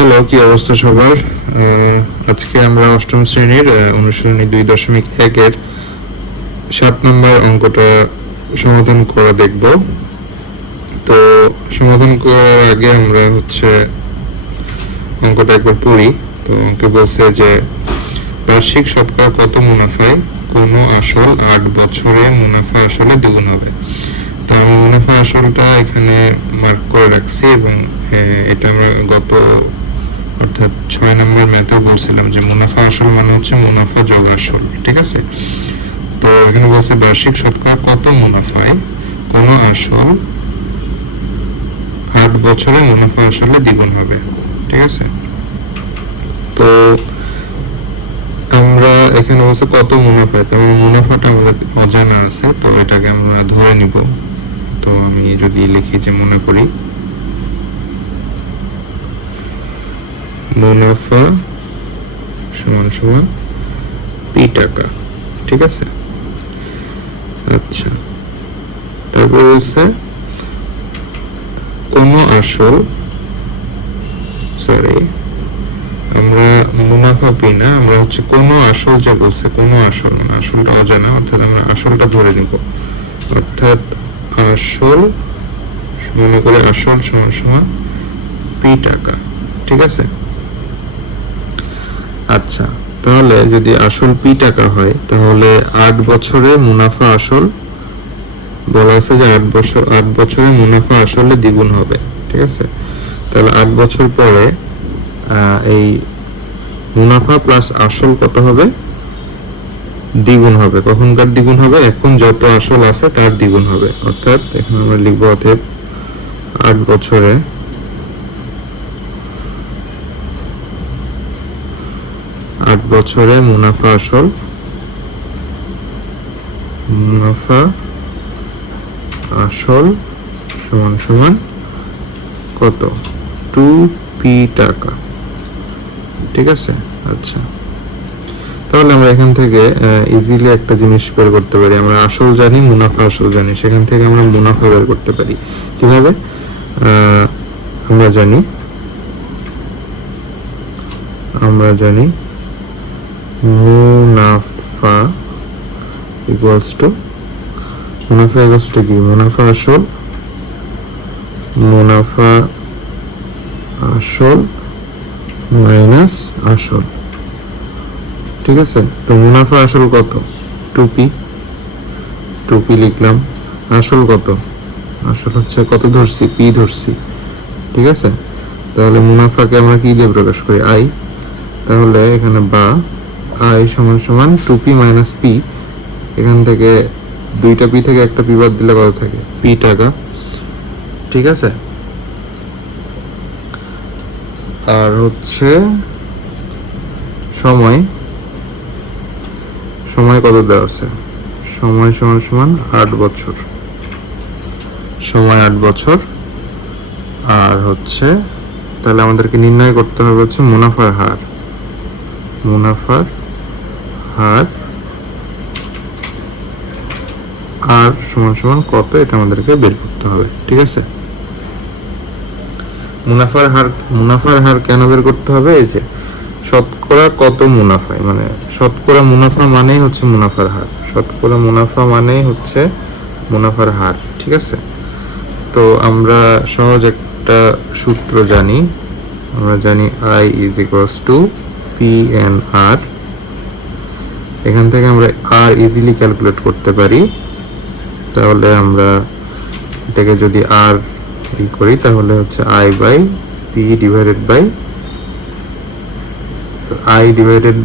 Hello, কি অবস্থা সবার? আজকে আমরা অষ্টম শ্রেণীর অনুশীলনী 2.1-এর 7 নম্বর অঙ্কটা সমাধান করা দেখব। তো সমাধান করার আগে আমরা অঙ্কটা একবার পড়ি। তো অঙ্কে বলছে যে বার্ষিক শতকরা কত মুনাফায় কোনো আসল 8 বছরে মুনাফা আসলে দ্বিগুণ হবে। তো আমি মুনাফা আসলটা এখানে মার্ক করে রাখছি এবং এটা আমরা অর্থাৎ 6 নম্বর ম্যাথে বলছিলাম যে মুনাফা আসল মানে হচ্ছে মুনাফা যোগ আসল, ঠিক আছে? তো এখানে বলছে বার্ষিক শতকরা কত মুনাফায় কোনো আসল 8 বছরে মুনাফা আসলে দ্বিগুণ হবে, ঠিক আছে? তো আমরা এখানে বলছে কত মুনাফায়, তো মুনাফাটা আমাদের অজানা আছে, তো এটাকে আমরা ধরে নিব। তো আমি যদি লিখি যে মনে করি মুনাফা সমান সমান পি টাকা, ঠিক আছে? আচ্ছা, তারপর হচ্ছে কোন আসল, আমরা মুনাফা পি না, আমরা কোন আসল যা বলছে, কোন আসল মানে আসলটা অজানা, অর্থাৎ আমরা আসলটা ধরে নিব। অর্থাৎ আসল, মনে করে আসল সমান সমান পি টাকা, ঠিক আছে? আচ্ছা, তাহলে যদি আসল পি টাকা হয় তাহলে 8 বছরে মুনাফা আসল বলা আছে যে 8 বছরে মুনাফা আসলে দ্বিগুণ হবে, ঠিক আছে? তাহলে 8 বছর পরে এই মুনাফা প্লাস আসল কত হবে? দ্বিগুণ হবে। কখনকার দ্বিগুণ হবে? এখন যত আসল আছে তার দ্বিগুণ হবে। অর্থাৎ এখানে আমরা লিখব অতএব 8 বছরে মুনাফা আসল সমান সমান কত? 2p টাকা, ঠিক আছে? আচ্ছা, তাহলে আমরা এখান থেকে ইজিলি একটা জিনিস বের করতে পারি। আমরা আসল জানি, মুনাফা আসল জানি, সেখান থেকে আমরা মুনাফা বের করতে পারি। কিভাবে? আমরা জানি মুনাফা ইকুয়ালস টু কি? মুনাফা আসল মাইনাস আসল, ঠিক আছে? তো মুনাফা আসল কত? 2p লিখলাম। আসল কত? আসল হচ্ছে কত ধরছি? p ধরছি, ঠিক আছে? তাহলে মুনাফাকে আমরা কি দিয়ে প্রকাশ করি? i। তাহলে এখানে বা i সমান সমান 2p মাইনাস p, এখান থেকে দুইটা p থেকে একটা p বাদ দিলে কত থাকে? p টাকা, ঠিক আছে? আর সময় কত দেওয়া আছে? সময় সমান সমান 8 বছর, সময় 8 বছর। আর তাহলে আমাদেরকে নির্ণয় করতে হবে মুনাফার হার আর সমান সমান কত, এটা আমাদেরকে বের করতে হবে, ঠিক আছে? মুনাফার হার কেন বের করতে হবে? এই যে শতকরা কত মুনাফায়, মানে শতকরা মুনাফা মানেই মুনাফার হার, শতকরা মুনাফা মানেই মুনাফার হার, ঠিক আছে? তো আমরা সহজ একটা সূত্র জানি, আমরা জানি I is equals to PNR। এখান থেকে আমরা R ইজিলি ক্যালকুলেট করতে পারি। তাহলে আমরা এটাকে যদি R করি তাহলে I by P divided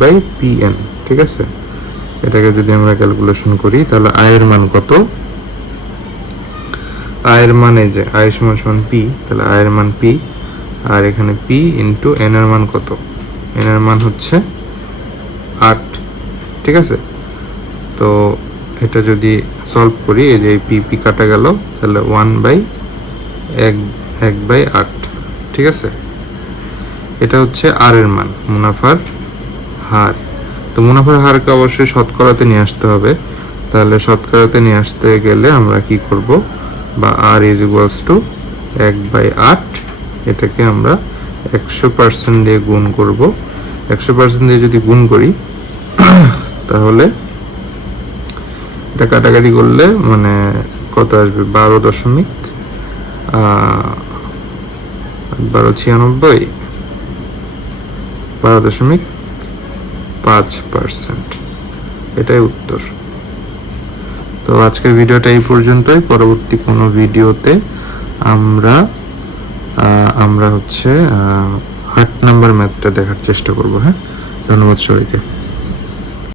by PN, ঠিক আছে? এটাকে যদি আমরা ক্যালকুলেশন করি তাহলে I এর মান কত? I এর মান এই যে I সমান সমান P, তাহলে I এর মান P, আর এখানে P ইন্টু N এর মান কত? N এর মান 8, ঠিক আছে? তো এটা যদি সলভ করি, এই যে P কাটা গেল, তাহলে 1/8, ঠিক আছে? এটা R এর মান, মুনাফার হার। তো মুনাফার হারকে অবশ্যই শতকরাতে নিয়ে আসতে হবে। তাহলে শতকরাতে নিয়ে আসতে গেলে আমরা কি করব? বা R is equals to 1/8, এটাকে আমরা 100% দিয়ে গুণ করব। 100% দিয়ে যদি গুণ করি তাহলে এটা কাটাকাটি করলে মানে কত আসবে, 12.5%, এটাই উত্তর। তো আজকের ভিডিওটা এই পর্যন্তই। পরবর্তী কোনো ভিডিওতে আমরা হচ্ছে 8 নাম্বার ম্যাথটা দেখার চেষ্টা করব। হ্যাঁ, ধন্যবাদ সবাইকে।